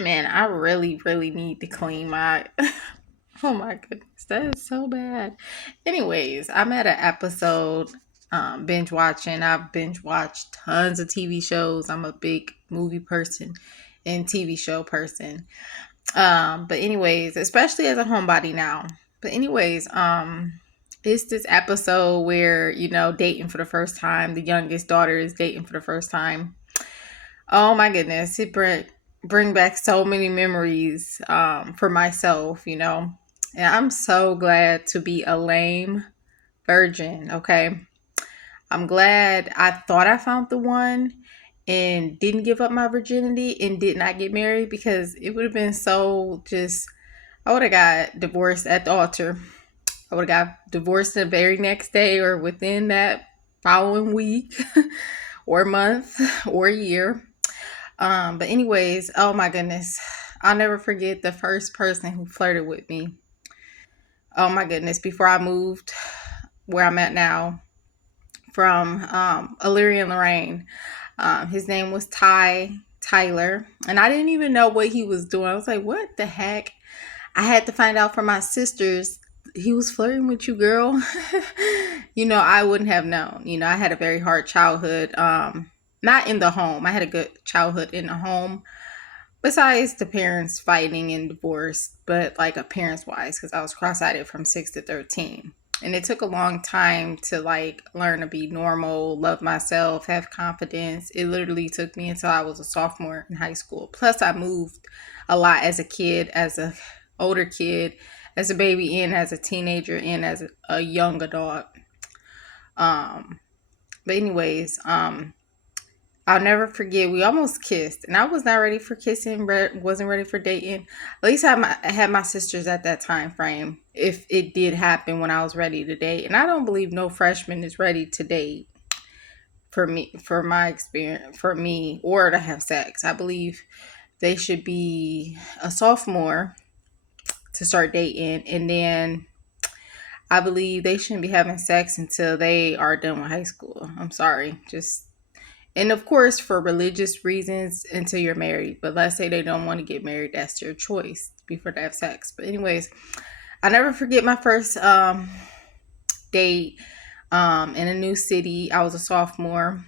Man, I really, really need to clean my. Oh my goodness, that is so bad. Anyways, I'm at an episode binge watching. I've binge watched tons of TV shows. I'm a big movie person and TV show person. But anyways, especially as a homebody now. But anyways, it's this episode where dating for the first time. The youngest daughter is dating for the first time. Oh my goodness, it bring back so many memories for myself, And I'm so glad to be a lame virgin, okay? I'm glad I thought I found the one and didn't give up my virginity and did not get married because it would have been so just I would have got divorced at the altar. I would have got divorced the very next day or within that following week or month or year. But anyways, oh my goodness. I'll never forget the first person who flirted with me. Oh my goodness. Before I moved where I'm at now from Illyria and Lorraine. His name was Tyler. And I didn't even know what he was doing. I was like, what the heck? I had to find out from my sisters he was flirting with you, girl. I wouldn't have known. I had a very hard childhood. Not in the home. I had a good childhood in the home besides the parents fighting and divorce, but like a parents wise, because I was cross-eyed from 6 to 13. And it took a long time to like learn to be normal, love myself, have confidence. It literally took me until I was a sophomore in high school. Plus, I moved a lot as a kid, as a older kid, as a baby, and as a teenager, and as a young adult. Um, but anyways, I'll never forget. We almost kissed, and I was not ready for kissing. Wasn't ready for dating. At least I had my sisters at that time frame. If it did happen when I was ready to date, and I don't believe no freshman is ready to date. For me, for my experience, for me, or to have sex, I believe they should be a sophomore to start dating, and then I believe they shouldn't be having sex until they are done with high school. I'm sorry, just and of course, for religious reasons until you're married. But let's say they don't want to get married, that's their choice before they have sex. But anyways, I never forget my first date in a new city. I was a sophomore.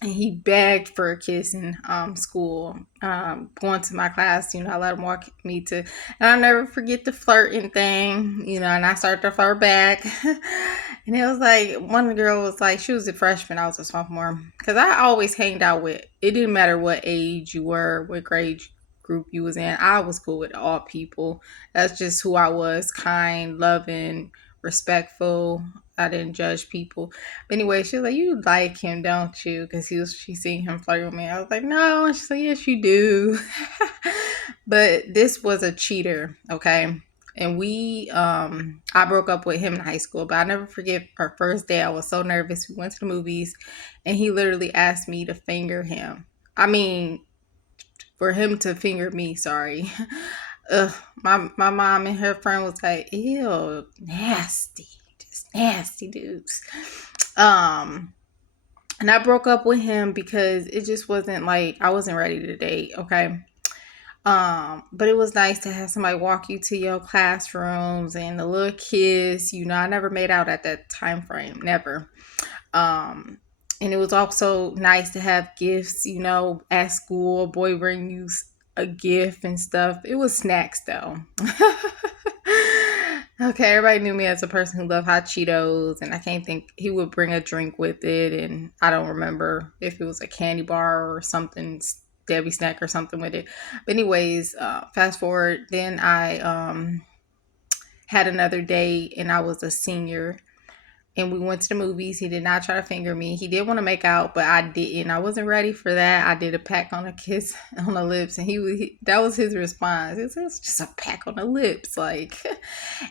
And he begged for a kiss in school. Going to my class, I let him walk me to, and I'll never forget the flirting thing, and I started to flirt back. And it was like, one of the girls was like, she was a freshman, I was a sophomore. Because I always hanged out with, it didn't matter what age you were, what grade group you was in. I was cool with all people. That's just who I was, kind, loving, respectful. I didn't judge people. But anyway, she was like, "You like him, don't you?" Because she seen him flirting with me. I was like, "No." And she's like, "Yes, you do." But this was a cheater, okay. And I broke up with him in high school, but I never forget our first day. I was so nervous. We went to the movies, and he literally asked me to finger him. I mean, for him to finger me. Sorry. Ugh, my mom and her friend was like, "Ew, nasty, just nasty dudes." Um, and I broke up with him because it just wasn't like I wasn't ready to date. Okay. But it was nice to have somebody walk you to your classrooms and a little kiss. I never made out at that time frame, never. Um, and it was also nice to have gifts, at school. A boy bring you a gift and stuff. It was snacks though. Okay, everybody knew me as a person who loved hot Cheetos, and I can't think he would bring a drink with it, and I don't remember if it was a candy bar or something, Debbie snack or something with it. But anyways, fast forward, then I had another date, and I was a senior, and we went to the movies. He did not try to finger me. He did want to make out, but I didn't. I wasn't ready for that. I did a peck on a kiss on the lips, and that was his response. It was just a peck on the lips, like.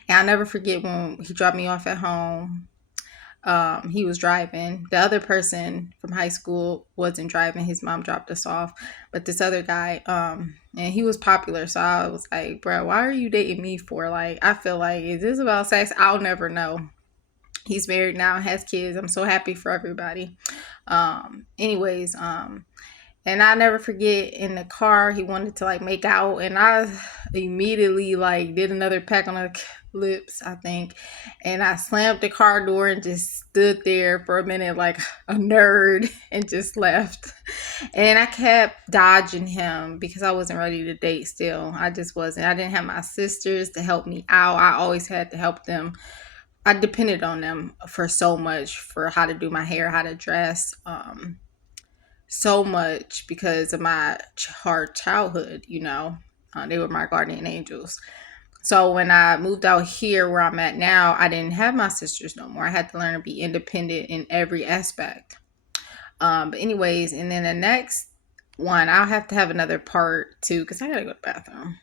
And I'll never forget when he dropped me off at home. He was driving. The other person from high school wasn't driving. His mom dropped us off, but this other guy, and he was popular. So I was like, bro, why are you dating me for? Like, I feel like, is this about sex? I'll never know. He's married now, has kids. I'm so happy for everybody. Anyways, And I never forget, in the car, he wanted to like make out, and I immediately like did another peck on the lips, I think. And I slammed the car door and just stood there for a minute like a nerd and just left. And I kept dodging him because I wasn't ready to date still. I just wasn't. I didn't have my sisters to help me out. I always had to help them. I depended on them for so much, for how to do my hair, how to dress. So much because of my hard childhood, you know. They were my guardian angels. So when I moved out here where I'm at now, I didn't have my sisters no more. I had to learn to be independent in every aspect. But anyways, and then the next one, I'll have to have another part too because I gotta go to the bathroom.